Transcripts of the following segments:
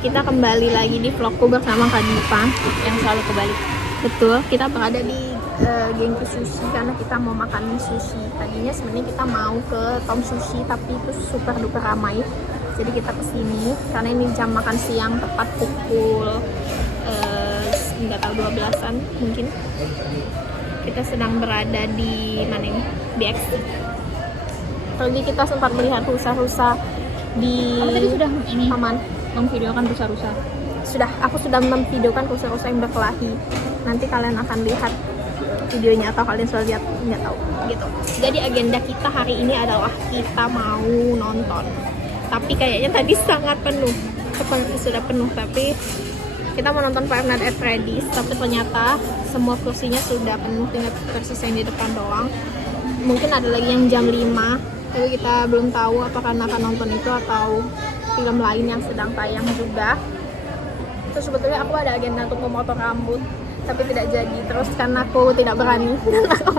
kita kembali lagi di vlogku bersama Kak Dipa yang selalu kebalik. Betul, kita berada di Genki Sushi karena kita mau makan sushi. Tadinya sebenarnya kita mau ke Tom Sushi tapi itu super duper ramai. Jadi kita kesini karena ini jam makan siang tepat pukul nggak tahu 12-an mungkin. Kita sedang berada di mana ini? Di X. Tadi kita sempat melihat rusa-rusa di Tadi sudah ini taman. memvideokan rusa-rusa. Aku sudah memvideokan rusa-rusa yang berkelahi. Nanti kalian akan lihat videonya atau kalian sudah lihat, nggak tahu gitu. Jadi agenda kita hari ini adalah kita mau nonton. Tapi kayaknya tadi sangat penuh. Sudah penuh, tapi kita mau nonton Five Nights at Freddy's, tapi ternyata semua kursinya sudah penuh, tinggal tersisa yang di depan doang. Mungkin ada lagi yang jam 5, tapi kita belum tahu apakah akan nonton itu atau film lain yang sedang tayang juga. Terus sebetulnya aku ada agenda untuk memotong rambut, tapi tidak jadi. Terus karena aku tidak berani, takut.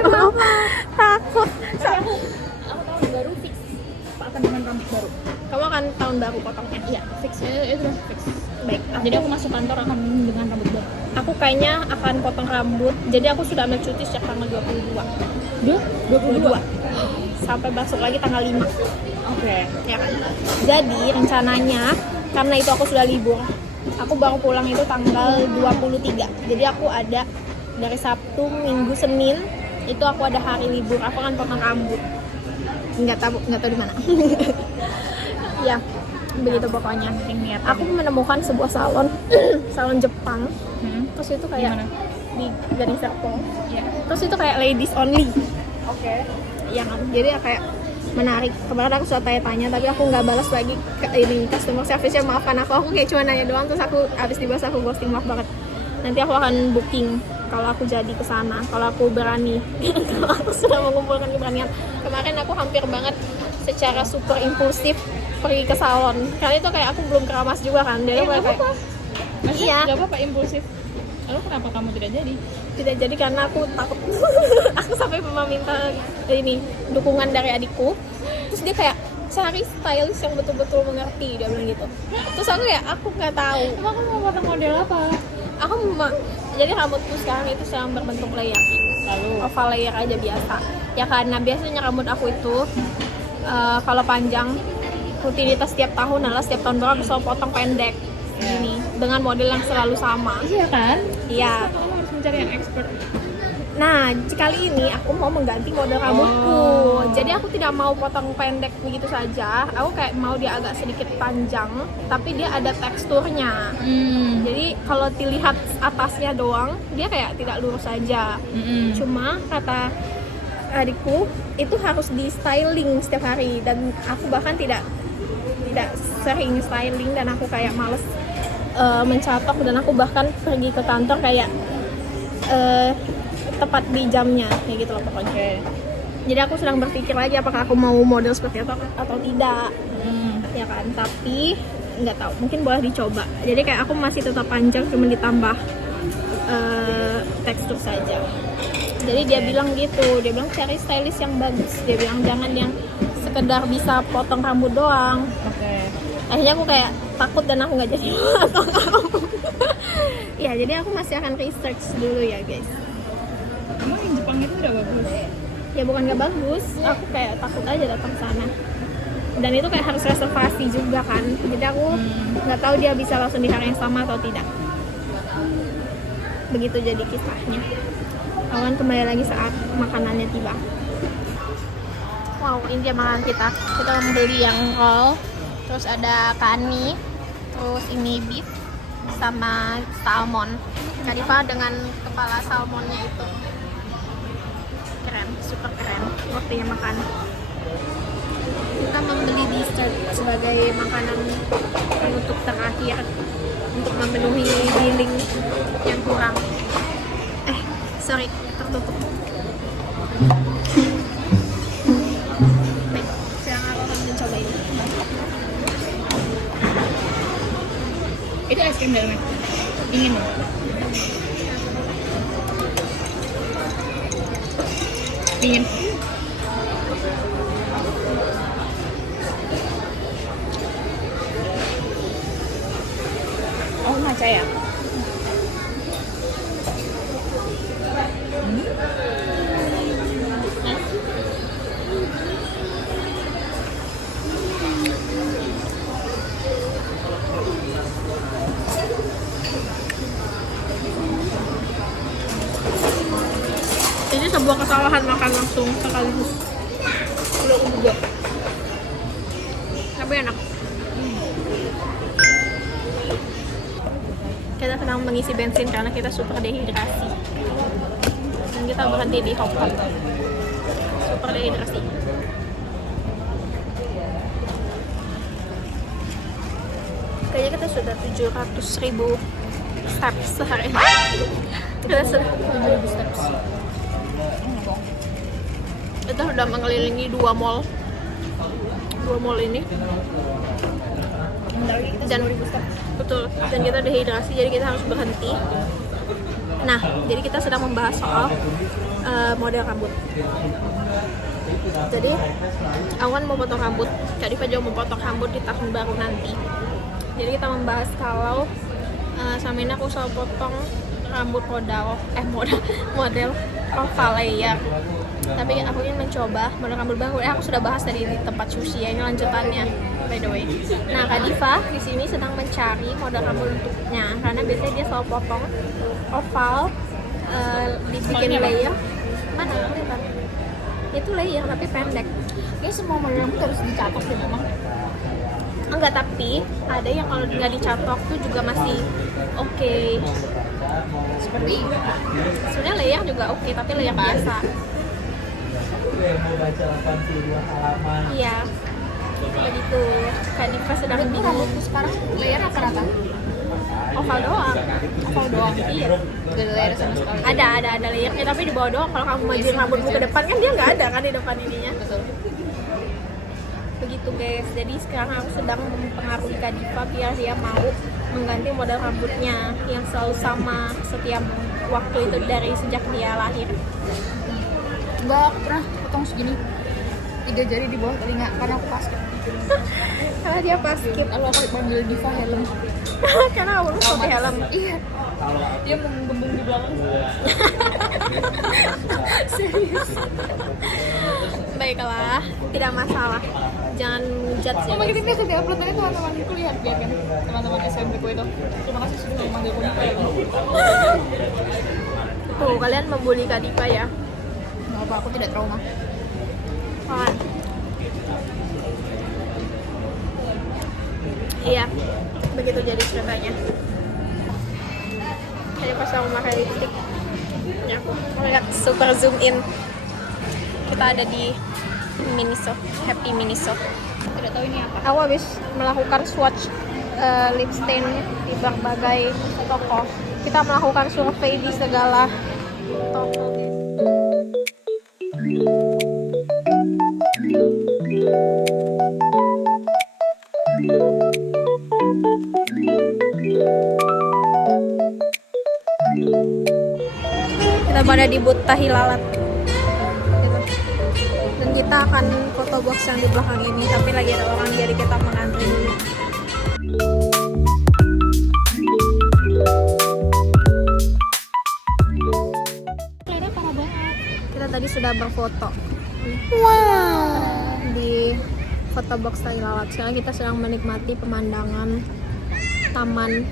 Aku tahun baru fix akan dengan rambut baru. Kamu akan tahun baru potongnya? Iya, fix. Itu udah fix. Baik. Jadi aku masuk kantor akan dengan rambut baru. Aku kayaknya akan potong rambut. Jadi aku sudah ambil cuti sejak tanggal 22. 22. Sampai masuk lagi tanggal 5. Oke. Ya kan? Jadi rencananya karena itu aku sudah libur. Aku baru pulang itu tanggal 23. Jadi aku ada dari Sabtu, Minggu, Senin itu aku ada hari libur. Aku akan potong rambut. Nggak tahu di mana. Ya, begitu pokoknya. Aku menemukan sebuah salon salon Jepang. Terus itu kayak Gimana? di Gading Serpong. Iya. Terus itu kayak ladies only. Oke. Iya kan? Jadi ya kayak menarik. Kemarin aku sudah tanya-tanya tapi aku nggak balas lagi ke ini customer service-nya, maafkan aku kayak cuma nanya doang, terus aku habis dibalas aku ghosting, maaf banget. Nanti aku akan booking kalau aku jadi ke sana, kalau aku berani. Kalau aku sudah mengumpulkan keberanian. Kemarin aku hampir banget secara super impulsif pergi ke salon. Karena itu kayak aku belum keramas juga kan. Dia Nggak kayak apa-apa. Maksudnya iya. nggak apa-apa impulsif. Lalu kenapa kamu tidak jadi? Tidak jadi karena aku takut. Aku sampai meminta ini dukungan dari adikku. Terus dia kayak cari stylist yang betul-betul mengerti, dia bilang gitu. Terus aku kayak aku nggak tahu. Emang kamu mau potong model apa? Aku jadi rambutku sekarang itu sedang berbentuk layer. Lalu Oval layer aja biasa. Ya karena biasanya rambut aku itu kalau panjang rutinitas setiap tahun adalah setiap tahun baru aku selalu potong pendek. Ini dengan model yang selalu sama. iya kan? Iya. Kamu harus mencari yang expert. Nah, kali ini aku mau mengganti model rambutku. Jadi aku tidak mau potong pendek begitu saja. Aku kayak mau dia agak sedikit panjang, tapi dia ada teksturnya. Jadi kalau dilihat atasnya doang, dia kayak tidak lurus saja. Cuma kata adikku itu harus di styling setiap hari, dan aku bahkan tidak sering styling, dan aku kayak males mencatok, dan aku bahkan pergi ke kantor kayak tepat di jamnya kayak gitu loh pokoknya. Oke. Jadi aku sedang berpikir lagi apakah aku mau model seperti itu atau tidak. Ya kan, tapi nggak tahu, mungkin boleh dicoba. Jadi kayak aku masih tetap panjang, cuma ditambah tekstur saja. Jadi dia bilang gitu, dia bilang cari stylist yang bagus, dia bilang jangan yang sekedar bisa potong rambut doang. Oke. Akhirnya aku kayak takut dan aku nggak jadi potong rambut. Ya, jadi aku masih akan research dulu ya guys. Emang yang Jepang itu udah bagus? Ya bukan gak bagus, aku kayak takut aja datang sana. Dan itu kayak harus reservasi juga kan. Jadi aku nggak tahu dia bisa langsung di hari yang sama atau tidak. Begitu jadi kisahnya. Awan kembali lagi saat makanannya tiba. Wow, ini dia makanan kita. Kita membeli yang roll, terus ada kani, terus ini beef sama salmon. Kadifa dengan kepala salmonnya itu. Keren, super keren. Waktunya makan. Kita membeli dessert sebagai makanan penutup terakhir untuk memenuhi billing yang kurang. Sorry, tertutup. Baik, sekarang aku akan mencoba ini. Itu es krim dalamnya. Dingin loh. Dingin. percaya. Ini sebuah kesalahan makan langsung sekaligus. Udah juga. Tapi enak. Kita sedang mengisi bensin karena kita super dehidrasi. Dan kita berhenti di Hop Hop. Super dehidrasi. Kayaknya kita sudah 700.000 steps sehari. Kita sudah 7.000 steps. Kita sudah mengelilingi 2 mall ini. Dan betul, dan kita dehidrasi, jadi kita harus berhenti. Nah, jadi kita sedang membahas soal model rambut. Jadi Awan mau potong rambut, Kak Diva juga mau potong rambut di tahun baru nanti. Jadi kita membahas kalau Samina aku selalu potong rambut model oval layer. Tapi aku ingin mencoba model rambut baru. Aku sudah bahas tadi di tempat sushi ya, ini lanjutannya by the way. Nah, Kak Diva di sini sedang mencari model rambut untuknya karena biasanya dia selalu potong oval, dibikin layer. Mana? Kelihatan? Itu layer tapi pendek. Kayaknya semua model rambut harus dicatok ya memang. Enggak, tapi ada yang kalau nggak dicatok tuh juga masih oke. Seperti Sebenarnya layer juga oke, tapi layer biasa. Mau baca 82 halaman. Iya. Begitu. Kak Diva sedang itu rambutku sekarang layer apa rata? oval doang. Oval doang. Iya. Gak ada layer sama sekali. Ada layernya tapi di bawah doang. Kalau kamu majuin rambutmu ke depan kan dia nggak ada kan di depan ininya. Betul. Begitu guys. Jadi sekarang aku sedang mempengaruhi Kak Diva biar dia mau mengganti model rambutnya yang selalu sama setiap waktu itu dari sejak dia lahir. Enggak, aku pernah potong segini 3 jari di bawah telinga karena aku pas. Karena dia basket. Lalu aku panggil Diva helm. Karena kamu pakai helm. Iya. Dia menggembung di belakang. Serius. Baiklah, tidak masalah. Jangan judge ya. Sama kita bisa di-upload nanti teman-temanku lihat ya kan. Teman-teman SMP ku itu. Terima kasih sudah memanggilku Diva ya. Tuh, kalian membuli Kak Diva ya. Enggak apa, aku tidak trauma. Kawan. Iya, begitu jadi ceritanya. Kayak pas aku pakai lipstick, ya aku melihat super zoom in. Kita ada di Miniso, Happy Miniso. Tidak tahu ini apa. Aku habis melakukan swatch lip stain di berbagai toko. Kita melakukan survei di segala toko. Kita pada di booth tahi lalat gitu. Dan kita akan foto box yang di belakang ini, tapi lagi ada orang jadi kita mengantri dulu. Kayaknya parah banget. Kita tadi sudah berfoto di foto box tahi lalat. Sekarang kita sedang menikmati pemandangan taman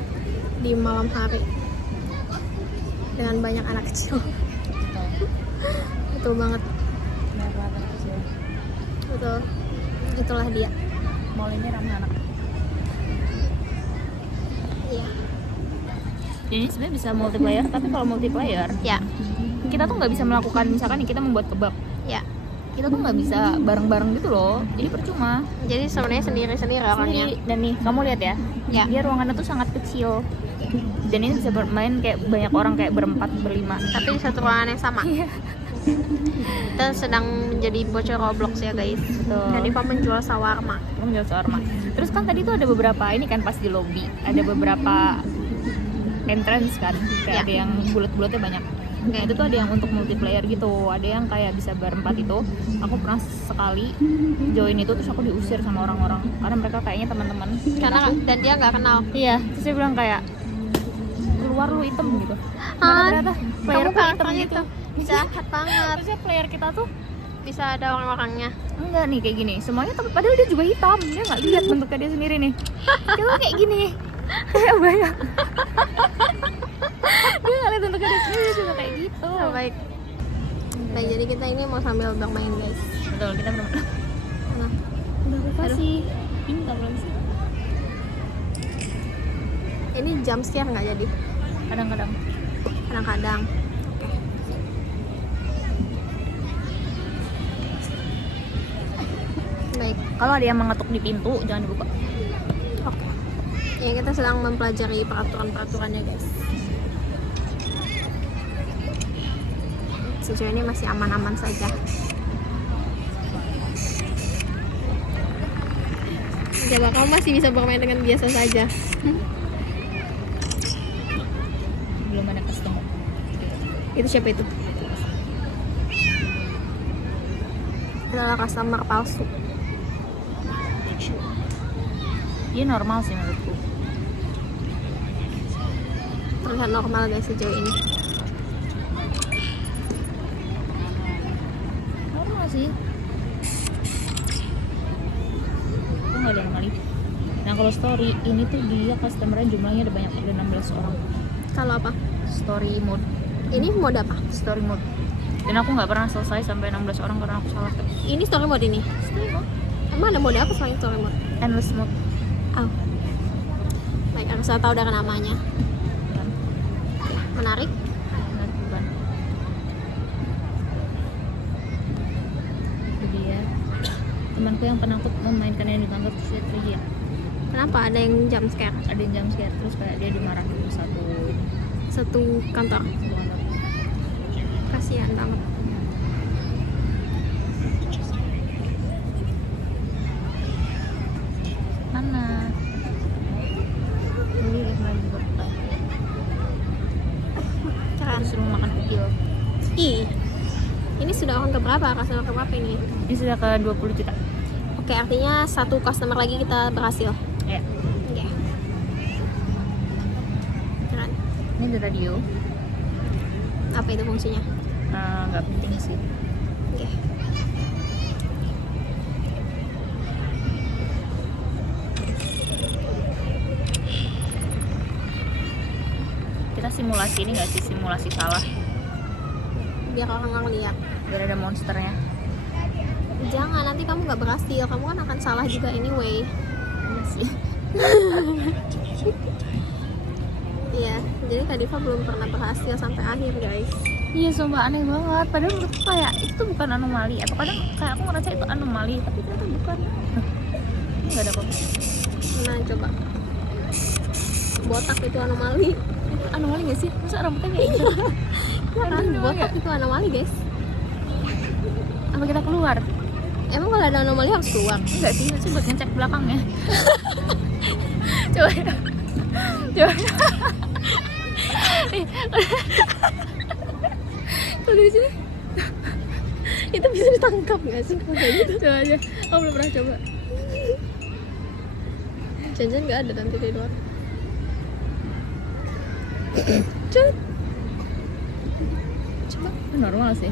di malam hari dengan banyak anak kecil. Betul banget. Betul. Itulah dia. Mall ini ramai anak. Iya. Jadi sebenarnya bisa multiplayer, tapi kalau multiplayer Ya. kita tuh nggak bisa melakukan, misalkan nih kita membuat kebab, Ya. kita tuh nggak bisa bareng-bareng gitu loh, jadi percuma. Jadi sebenarnya sendiri-sendiri orangnya. Sendiri. Dan nih kamu lihat ya, Ya. dia ruangannya tuh sangat kecil dan ini bisa bermain kayak banyak orang, kayak berempat berlima. Tapi di satu ruangan yang sama. Iya. Kita sedang menjadi bocor Roblox ya guys. Betul. Dan Diva menjual sawarma. Menjual shawarma. Terus kan tadi tuh ada beberapa ini kan pas di lobby ada beberapa entrance kan, kayak Ya. ada yang bulat-bulatnya banyak. Nah itu tuh ada yang untuk multiplayer gitu, ada yang kayak bisa berempat itu. Aku pernah sekali join itu terus aku diusir sama orang-orang karena mereka kayaknya teman-teman. Karena dan dia nggak kenal. Iya, terus dia bilang kayak keluar lu hitam gitu. Ah, Mana ternyata player kamu tuh hitam karakternya gitu. tuh jahat banget. Terusnya player kita tuh Bisa ada orang-orangnya. enggak nih kayak gini. Semuanya tapi padahal dia juga hitam. Dia nggak lihat bentuknya dia sendiri nih. Dia tuh kayak gini. Kayak bayang. Dia nggak lihat bentuknya dia sendiri, dia juga kayak gitu. Oh, baik. Baik, jadi kita ini mau sambil bermain guys. Betul, kita bermain. Nah, Udah aku Aduh. kasih. Pintar belum sih? ini jump scare nggak jadi? Kadang-kadang. Kadang-kadang. Baik. Kalau ada yang mengetuk di pintu, jangan dibuka. Oke. Ya, kita sedang mempelajari peraturan-peraturannya guys. Sejauh ini masih aman-aman saja. Coba kamu masih bisa bermain dengan biasa saja. Belum ada customer. Itu siapa itu? Adalah customer palsu. Dia normal sih menurutku. Terlihat normal guys sejauh ini. Normal sih. Kok nggak ada anomali? Nah kalau story ini tuh dia customernya jumlahnya ada banyak, ada 16 orang. Kalau apa? Story mode, Ini mode apa? story mode. Dan aku nggak pernah selesai sampai 16 orang karena aku salah ketik. Ini story mode ini. Story mode, Emang ada mode apa selain story mode? endless mode. Oh. Baik, aku sudah tahu dengan namanya. Kan? Menarik. Nah, bukan. Itu dia. Temanku yang penakut memainkan yang ditangkap terus dia teriak. Kenapa ada yang jump scare? Ada yang jump scare terus kayak dia dimarahin Satu kantor. satu kantor. Kasihan banget. Mana? Ini kemarin juga bukan. Keren. Disuruh makan kecil. Ih. Ini sudah orang keberapa? Customer keberapa ini? Ini sudah ke 20 juta. Oke, artinya satu customer lagi kita berhasil. Ya. Oke. Keren. Ini ada radio. Apa itu fungsinya? Nggak penting sih. Oke. Kita simulasi ini nggak sih, simulasi salah. Biar orang lihat. Biar ada monsternya. Jangan, nanti kamu nggak berhasil. Kamu kan akan salah juga anyway. Iya sih. Iya, jadi Kak Diva belum pernah berhasil sampai akhir guys. Iya sumpah aneh banget. Padahal menurutku kayak itu bukan anomali. Atau kadang kayak aku ngerasa itu anomali, tapi ternyata bukan. Ini nggak ada apa-apa. Nah, coba. Botak itu anomali. Itu anomali nggak sih? Masa rambutnya kayak gitu? Kan botak itu anomali guys. Apa kita keluar? Emang kalau ada anomali harus keluar? Enggak sih, itu buat ngecek belakangnya. Coba ya. Coba. Kalau dari sini itu bisa ditangkap nggak sih kalau kayak gitu? Coba aja. Aku belum pernah coba. Jangan nggak ada nanti di luar. Cut. Coba. Normal sih.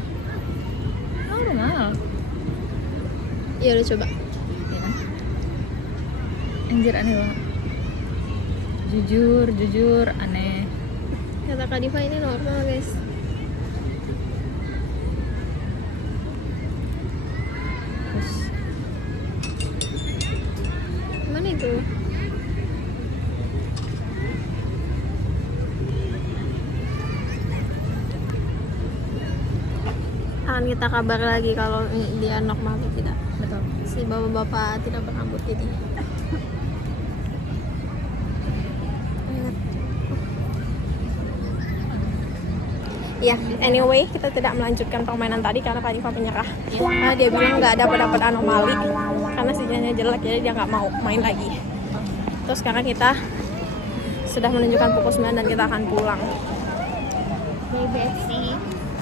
Normal. Iya udah coba. Ya kan? Anjir aneh banget. Jujur aneh. Kata Kak Diva ini normal guys. Terus Mana itu? Akan kita kabar lagi kalau dia normal atau tidak. betul. Si bapak-bapak tidak berambut ini. Ya, anyway, kita tidak melanjutkan permainan tadi karena Kak Diva menyerah. Karena dia bilang nggak dapat anomali karena sinyalnya jelek, jadi dia nggak mau main lagi. Terus sekarang kita sudah menunjukkan pukul 9 dan kita akan pulang.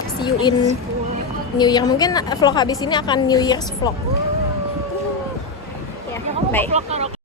See you in New Year. Mungkin vlog habis ini akan New Year's vlog. Ya, bye.